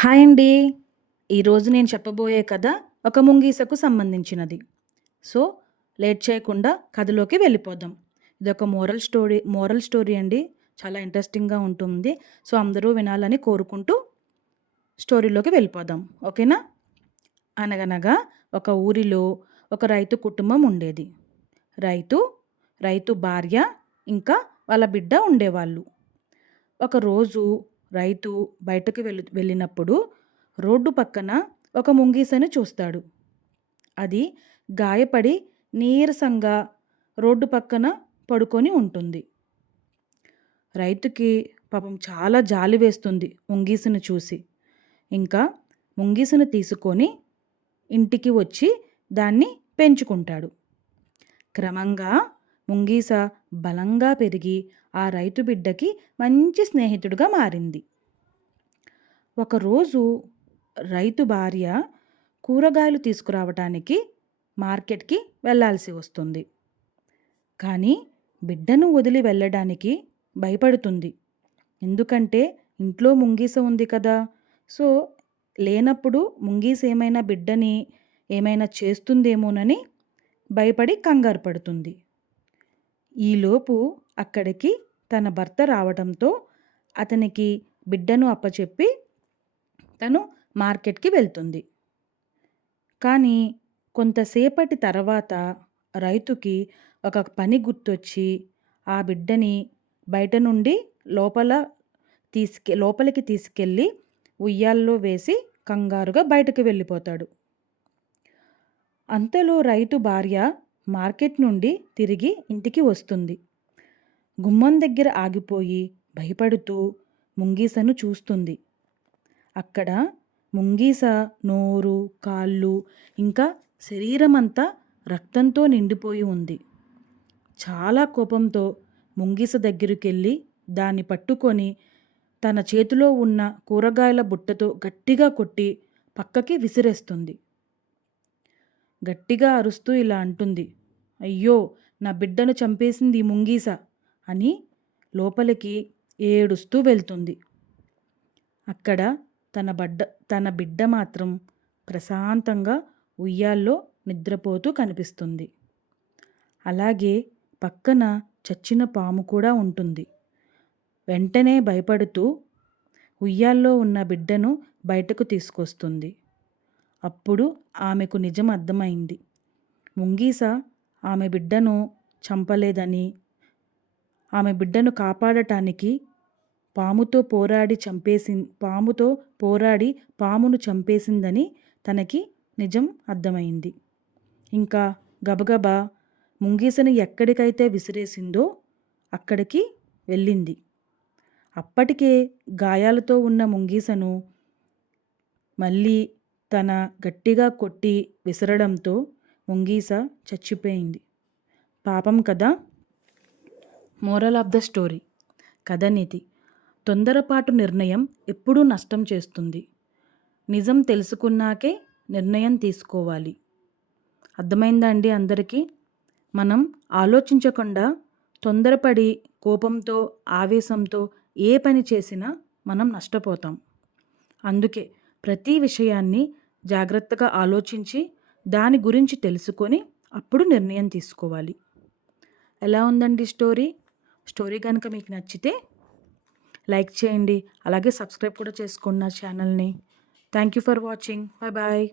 Hi అండి. ఈరోజు నేను చెప్పబోయే కథ ఒక ముంగీసకు సంబంధించినది. సో లేట్ చేయకుండా కథలోకి వెళ్ళిపోదాం. ఇది ఒక మోరల్ స్టోరీ మోరల్ స్టోరీ అండి. చాలా ఇంట్రెస్టింగ్గా ఉంటుంది. సో అందరూ వినాలని కోరుకుంటూ స్టోరీలోకి వెళ్ళిపోదాం. ఓకేనా? అనగనగా ఒక ఊరిలో ఒక రైతు కుటుంబం ఉండేది. రైతు రైతు భార్య ఇంకా వాళ్ళ బిడ్డ ఉండేవాళ్ళు. ఒకరోజు రైతు బయటకు వెళ్ళి వెళ్ళినప్పుడు రోడ్డు పక్కన ఒక ముంగీసని చూస్తాడు. అది గాయపడి నీరసంగా రోడ్డు పక్కన పడుకొని ఉంటుంది. రైతుకి పాపం చాలా జాలి వేస్తుంది ముంగీసును చూసి. ఇంకా ముంగీసును తీసుకొని ఇంటికి వచ్చి దాన్ని పెంచుకుంటాడు. క్రమంగా ముంగీస బలంగా పెరిగి ఆ రైతు బిడ్డకి మంచి స్నేహితుడుగా మారింది. ఒకరోజు రైతు భార్య కూరగాయలు తీసుకురావటానికి మార్కెట్కి వెళ్ళాల్సి వస్తుంది. కానీ బిడ్డను వదిలి వెళ్ళడానికి భయపడుతుంది. ఎందుకంటే ఇంట్లో ముంగీస ఉంది కదా. సో లేనప్పుడు ముంగీస ఏమైనా బిడ్డని ఏమైనా చేస్తుందేమోనని భయపడి కంగారు పడుతుంది. ఈలోపు అక్కడికి తన భర్త రావడంతో అతనికి బిడ్డను అప్పచెప్పి తను మార్కెట్కి వెళ్తుంది. కానీ కొంతసేపటి తర్వాత రైతుకి ఒక పని గుర్తొచ్చి ఆ బిడ్డని బయట నుండి లోపల తీసుకె లోపలికి తీసుకెళ్ళి ఉయ్యాల్లో వేసి కంగారుగా బయటకు వెళ్ళిపోతాడు. అంతలో రైతు భార్య మార్కెట్ నుండి తిరిగి ఇంటికి వస్తుంది. గుమ్మం దగ్గర ఆగిపోయి భయపడుతూ ముంగీసను చూస్తుంది. అక్కడ ముంగీస నోరు కాళ్ళు ఇంకా శరీరం రక్తంతో నిండిపోయి ఉంది. చాలా కోపంతో ముంగీస దగ్గరికెళ్ళి దాన్ని పట్టుకొని తన చేతిలో ఉన్న కూరగాయల బుట్టతో గట్టిగా కొట్టి పక్కకి విసిరేస్తుంది. గట్టిగా అరుస్తూ ఇలా అంటుంది. అయ్యో నా బిడ్డను చంపేసింది ముంగీస అని లోపలికి ఏడుస్తూ వెళ్తుంది. అక్కడ తన బడ్డ తన బిడ్డ మాత్రం ప్రశాంతంగా ఉయ్యాల్లో నిద్రపోతూ కనిపిస్తుంది. అలాగే పక్కన చచ్చిన పాము కూడా ఉంటుంది. వెంటనే భయపడుతూ ఉయ్యాల్లో ఉన్న బిడ్డను బయటకు తీసుకొస్తుంది. అప్పుడు ఆమెకు నిజం అర్థమైంది. ముంగీస ఆమె బిడ్డను చంపలేదని ఆమె బిడ్డను కాపాడటానికి పాముతో పోరాడి చంపేసి పాముతో పోరాడి పామును చంపేసిందని తనకి నిజం అర్థమైంది. ఇంకా గబగబా ముంగీసని ఎక్కడికైతే విసిరేసిందో అక్కడికి వెళ్ళింది. అప్పటికే గాయాలతో ఉన్న ముంగీసను మళ్ళీ తన గట్టిగా కొట్టి విసరడంతో ఒంగీస చచ్చిపోయింది. పాపం కదా? Moral of the story. కథనీతి తొందరపాటు నిర్ణయం ఎప్పుడూ నష్టం చేస్తుంది. నిజం తెలుసుకున్నాకే నిర్ణయం తీసుకోవాలి. అర్థమైందా అండి అందరికీ? మనం ఆలోచించకుండా తొందరపడి కోపంతో ఆవేశంతో ఏ పని చేసినా మనం నష్టపోతాం. అందుకే ప్రతి విషయాన్ని జాగ్రత్తగా ఆలోచించి దాని గురించి తెలుసుకొని అప్పుడు నిర్ణయం తీసుకోవాలి. ఎలా ఉందండి స్టోరీ? స్టోరీ కనుక మీకు నచ్చితే లైక్ చేయండి. అలాగే సబ్స్క్రైబ్ కూడా చేసుకోండి నా ఛానల్ని. Thank you for watching. Bye bye